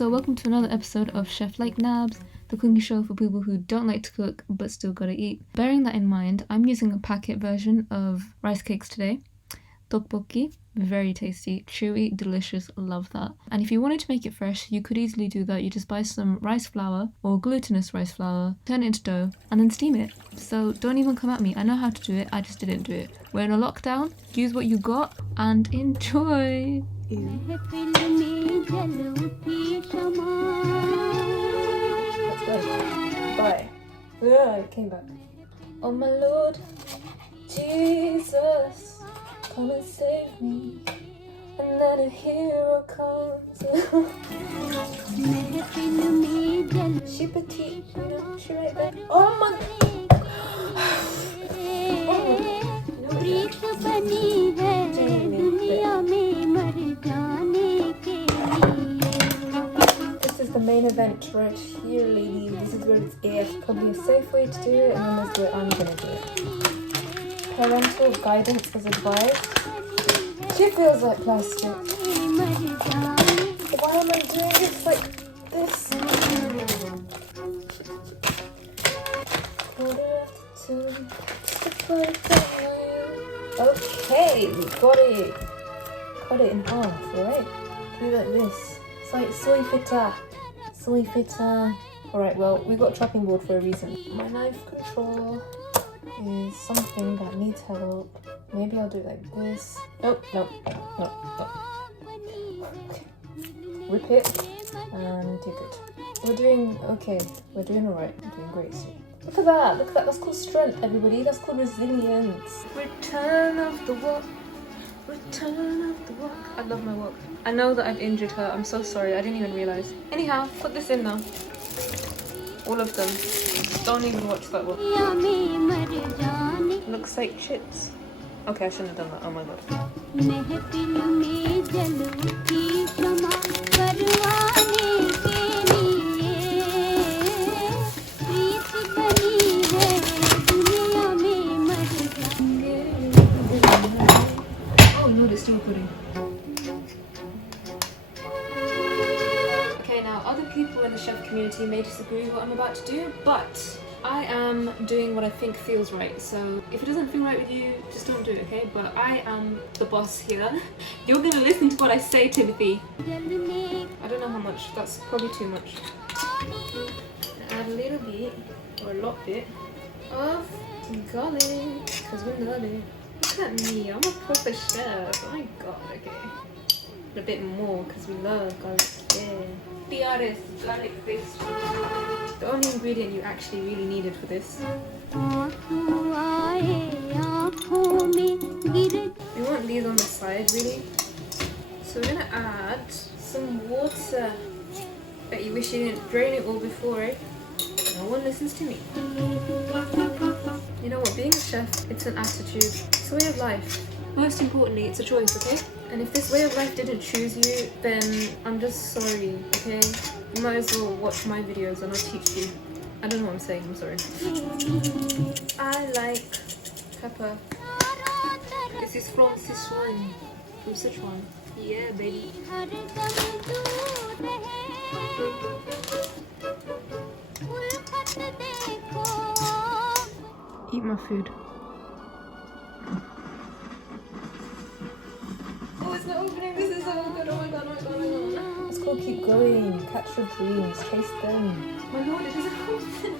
so welcome to another episode of Chef Like Nabs, the cooking show for people who don't like to cook but still gotta eat. Bearing that in mind, I'm using a packet version of rice cakes today. Tteokbokki, very tasty, chewy, delicious, love that. And if you wanted to make it fresh, you could easily do that. You just buy some rice flour or glutinous rice flour, turn it into dough, and then steam it. So don't even come at me. I know how to do it, I just didn't do it. We're in a lockdown, use what you got, and enjoy! Let's go. Bye. Yeah, it came back. Oh my Lord, Jesus, come and save me. And then a hero comes. She petite, you know, she right there. Oh my This is the main event right here, ladies. This is where it's AF. Probably a safe way to do it, and then there's where I'm gonna do it. Parental guidance is advised. She feels like plastic. Why am I doing this like this? Okay, we got it. Cut it in half, right? Do it like this. It's like soy feta. Soy feta. Alright, well, we got a chopping board for a reason. My knife control is something that needs help. Maybe I'll do it like this. Nope. Okay. Rip it and you're good. We're doing okay. We're doing alright. We're doing great soon. Look at that. Look at that. That's called strength, everybody. That's called resilience. Return of the walk. Return of the walk. I love my walk. I know that I've injured her. I'm so sorry. I didn't even realise. Anyhow, put this in now. All of them. Don't even watch that one. Looks like chips. Okay, I shouldn't have done that. Oh my god. Oh no, there's still pudding. Okay, now other people in the chef community may disagree with what I'm about to do, but I am doing what I think feels right. So if it doesn't feel right with you, just don't do it, okay? But I am the boss here. You're gonna listen to what I say, Timothy. I don't know how much. That's probably too much. Add a little bit, or a lot bit, of garlic, because we love it. Look at me, I'm a proper chef. Oh my god, okay. A bit more, because we love garlic. Yeah. Garlic paste. The only ingredient you actually really needed for this. We want these on the side, really. So we're gonna add some water. Bet you wish you didn't drain it all before, eh? No one listens to me. You know what, being a chef, it's an attitude. It's a way of life. Most importantly, it's a choice, okay? And if this way of life didn't choose you, then I'm just sorry, okay? You might as well watch my videos and I'll teach you. I don't know what I'm saying, I'm sorry. I like pepper. This is from Sichuan. From Sichuan. Yeah, baby. Eat my food. Oh, it's not opening. This is so good. Oh my god, oh my god, oh my god. Let's go, keep going. Catch your dreams. Chase them. Oh my god, it doesn't open.